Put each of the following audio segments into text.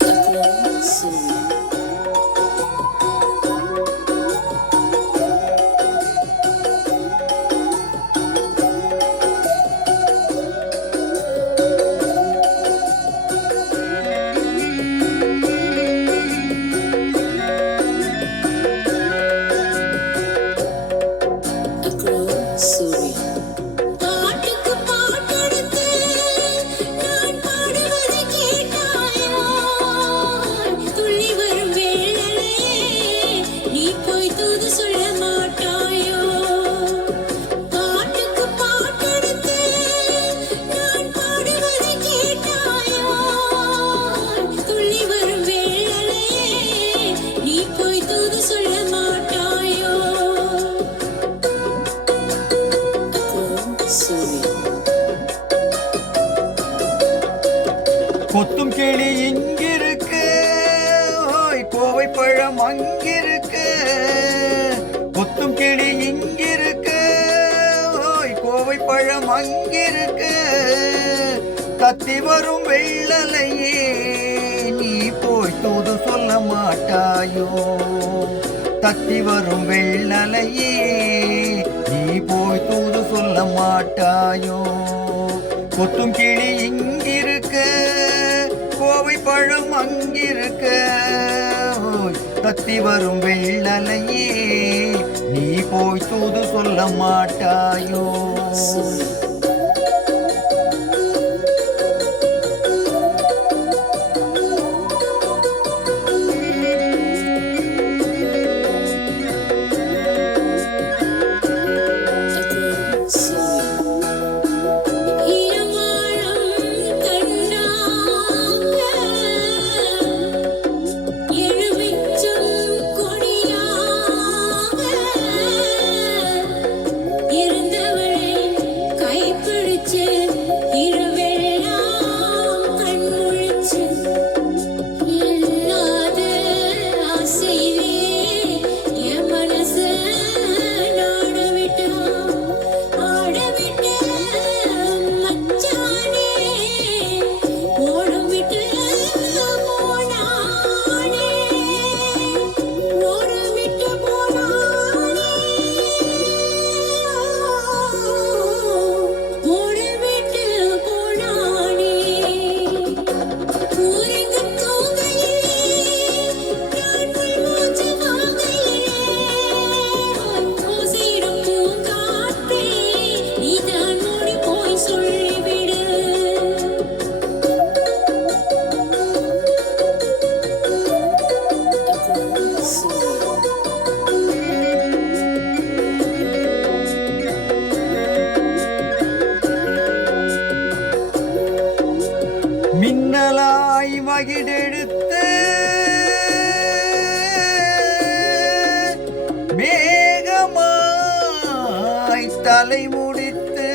சூரியன் கொத்தும் கிளி இங்கிருக்கு. ஓய் கோவை பழம் அங்கிருக்கு. கொத்தும் கிளி இங்கிருக்கு. ஓய் கோவை பழம் அங்கிருக்கு. கத்தி வரும் வெள்ளலையே நீ போய் தூது சொல்ல மாட்டாயோ? கத்தி வரும் வெள்ளலையே நீ போய் தூது சொல்ல மாட்டாயோ? கொத்தும் கிளி ஓய், வரும் வெள்ளலையே நீ போய் தூது சொல்ல மாட்டாயோ? மின்னலாய் மகிழெடுத்து மேகமாய் தலை முடித்து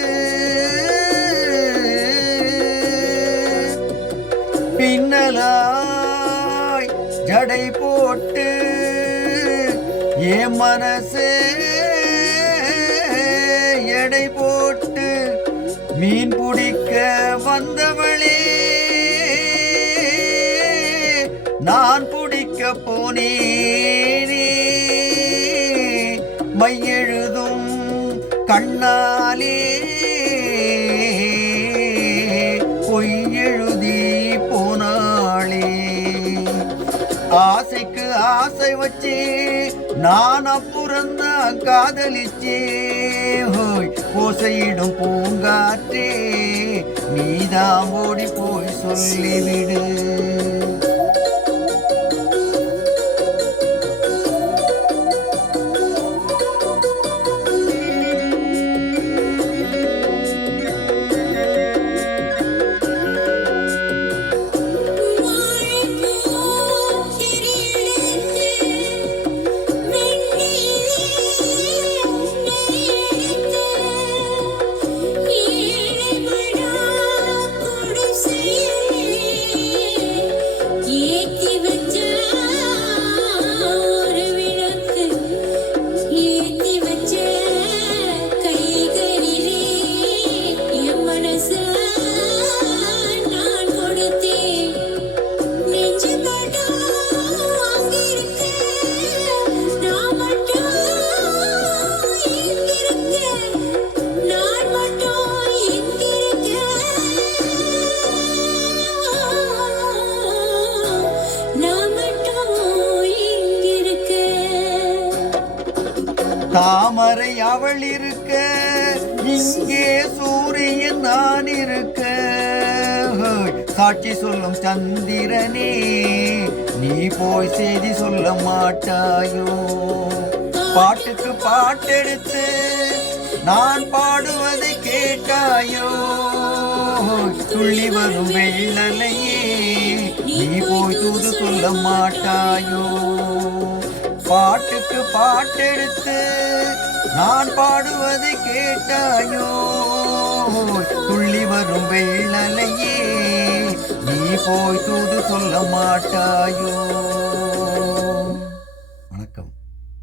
பின்னலாய் ஜடை போட்டு என் மனசே எடை போட்டு மீன் பிடிக்க வந்த மையெழுதும் கண்ணாலே பொய்யெழுதி போனாளே. ஆசைக்கு ஆசை வச்சு நான் அப்புறந்த காதலிச்சே. ஹோய் ஓசையிடும் பூங்காற்றே நீதான் ஓடி போய் சொல்லிவிடு. தாமரை அவள் இருக்க இங்கே சூரியன் நான் இருக்க. ஹோய், சாட்சி சொல்லும் சந்திரனே நீ போய் செய்தி சொல்ல மாட்டாயோ? பாட்டுக்கு பாட்டெடுத்து நான் பாடுவதை கேட்டாயோ? துள்ளி வரும் வெள்ளலையே நீ போய் தூது சொல்ல மாட்டாயோ? பாட்டுக்கு பாட்டெடுத்து நான் பாடுவது கேட்டாயோ? துள்ளி வரும் வெள்ளலையே நீ போய் தூது சொல்ல மாட்டாயோ?